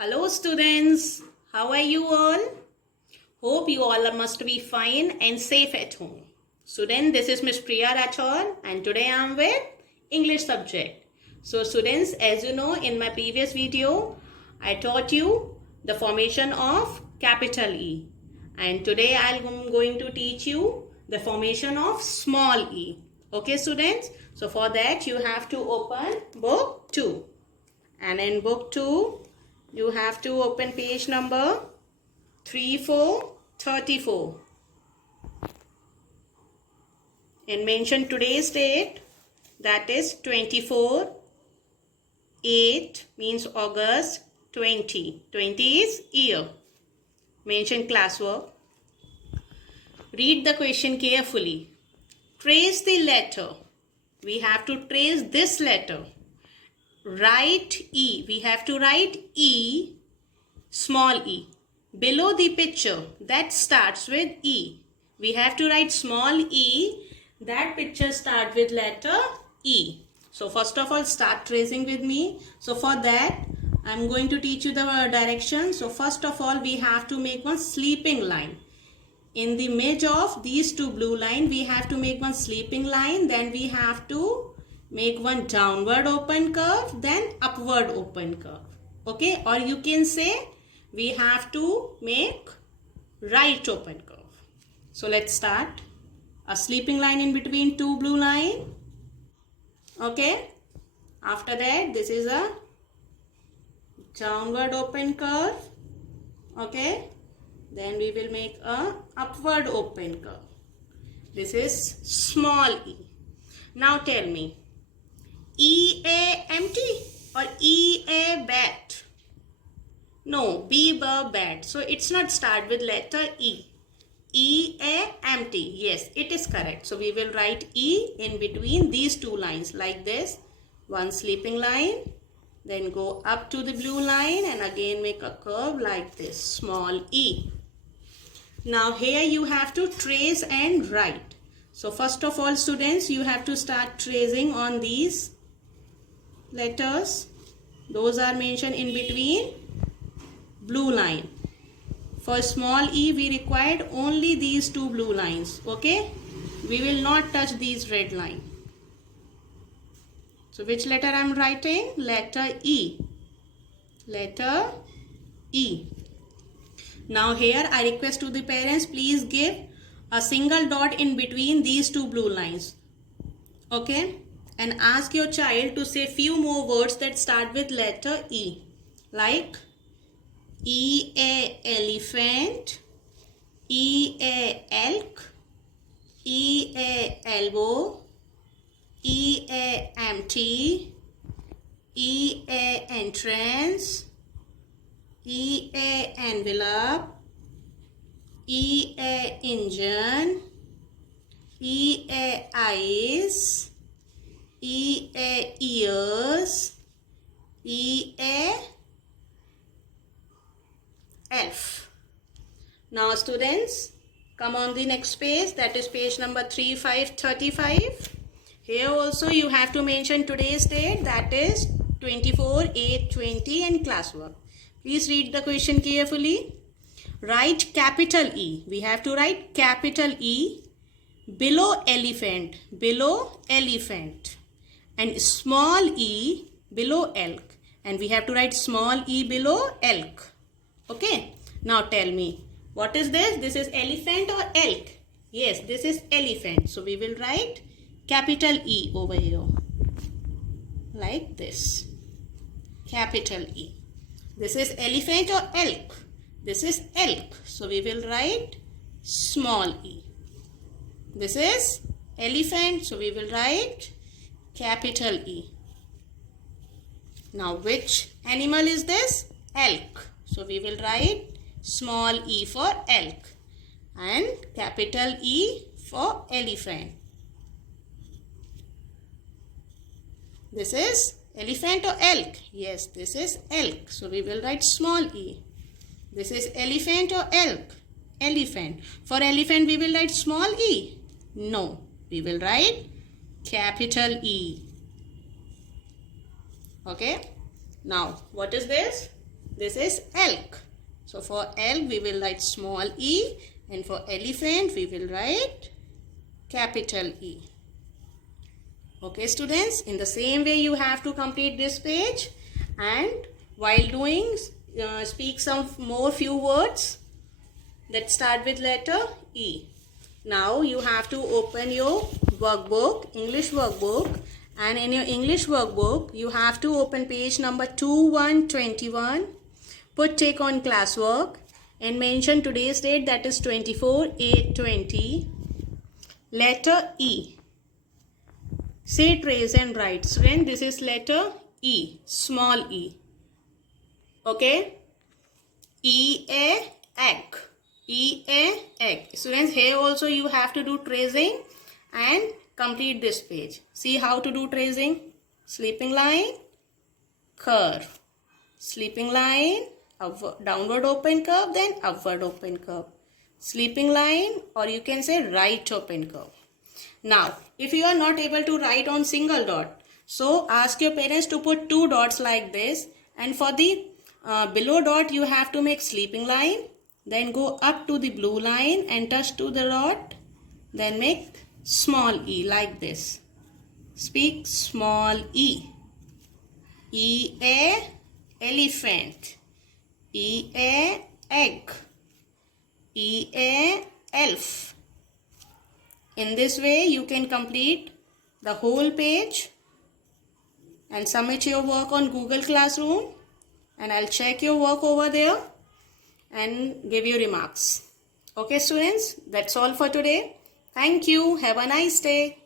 Hello students, how are you all? Hope you all must be fine and safe at home. Student, this is Miss Priya Rachor and today I am with English subject. So students, as you know, in my previous video, I taught you the formation of capital E. And today I am going to teach you the formation of small e. Okay students, so for that you have to open book 2. And in book 2, you have to open page number 3434 and mention today's date, that is 24/8 means August 20. 20 is year. Mention classwork. Read the question carefully. Trace the letter. We have to trace this letter. Write E. We have to write E, small e. Below the picture that starts with E, we have to write small e. That picture starts with letter E. So first of all, start tracing with me. So for that, I'm going to teach you the direction. So first of all, we have to make one sleeping line. In the midst of these two blue lines, we have to make one sleeping line. Then we have to make one downward open curve, then upward open curve. Okay, or you can say we have to make right open curve. So let's start. A sleeping line in between two blue line. Okay, after that this is a downward open curve. Okay, then we will make a upward open curve. This is small e. Now tell me, E-A empty or E-A bat? No, B, bat. So it's not start with letter E. E-A empty. Yes, it is correct. So we will write E in between these two lines like this. One sleeping line. Then go up to the blue line and again make a curve like this. Small e. Now here you have to trace and write. So first of all students, you have to start tracing on these letters. Those are mentioned in between blue line. For small e, we required only these two blue lines. Okay, we will not touch these red line. So which letter I am writing? Letter E. Letter E. Now here I request to the parents, please give a single dot in between these two blue lines. Okay, and ask your child to say few more words that start with letter E, like E-A elephant, E-A elk, E-A elbow, E-A empty, E-A entrance, E-A envelope, E-A engine, E-A eyes, E-A ears, E-A elf. Now students, come on the next page, that is page number 3535. Here also you have to mention today's date, that is 24/8/20 and classwork. Please read the question carefully. Write capital E. We have to write capital E below elephant, and small e below elk, and we have to write small e below elk. Okay, now tell me, what is this? This is elephant or elk? Yes, this is elephant. So we will write capital E over here like this. Capital E. This is elephant or elk? This is elk. So we will write small e. This is elephant. So we will write capital E. Now which animal is this? Elk. So we will write small e for elk and capital E for elephant. This is elephant or elk? Yes, this is elk. So we will write small e. This is elephant or elk? Elephant. For elephant we will write small e? No, we will write capital E. Okay. Now what is this? This is elk. So for elk we will write small e, and for elephant we will write capital E. Okay students, in the same way you have to complete this page, and while doing speak some more few words that start with letter E. Now you have to open your workbook, English workbook, and in your English workbook you have to open page number 2121. Put tick on classwork and mention today's date, that is 24/8/20. Letter E. Say, trace and write. Student, this is letter E, small e. Okay? E-A, egg. E-A, egg. Students, here also you have to do tracing and complete this page. See how to do tracing. Sleeping line, curve. Sleeping line, downward open curve, then upward open curve. Sleeping line, or you can say right open curve. Now, if you are not able to write on single dot, so ask your parents to put 2 dots like this, and for the below dot you have to make sleeping line, then go up to the blue line and touch to the dot, then make small e like this. Speak small e. E-A, elephant. E-A, egg. E-A, elf. In this way you can complete the whole page and submit your work on Google Classroom, and I'll check your work over there and give you remarks. Okay students, that's all for today. Thank you. Have a nice day.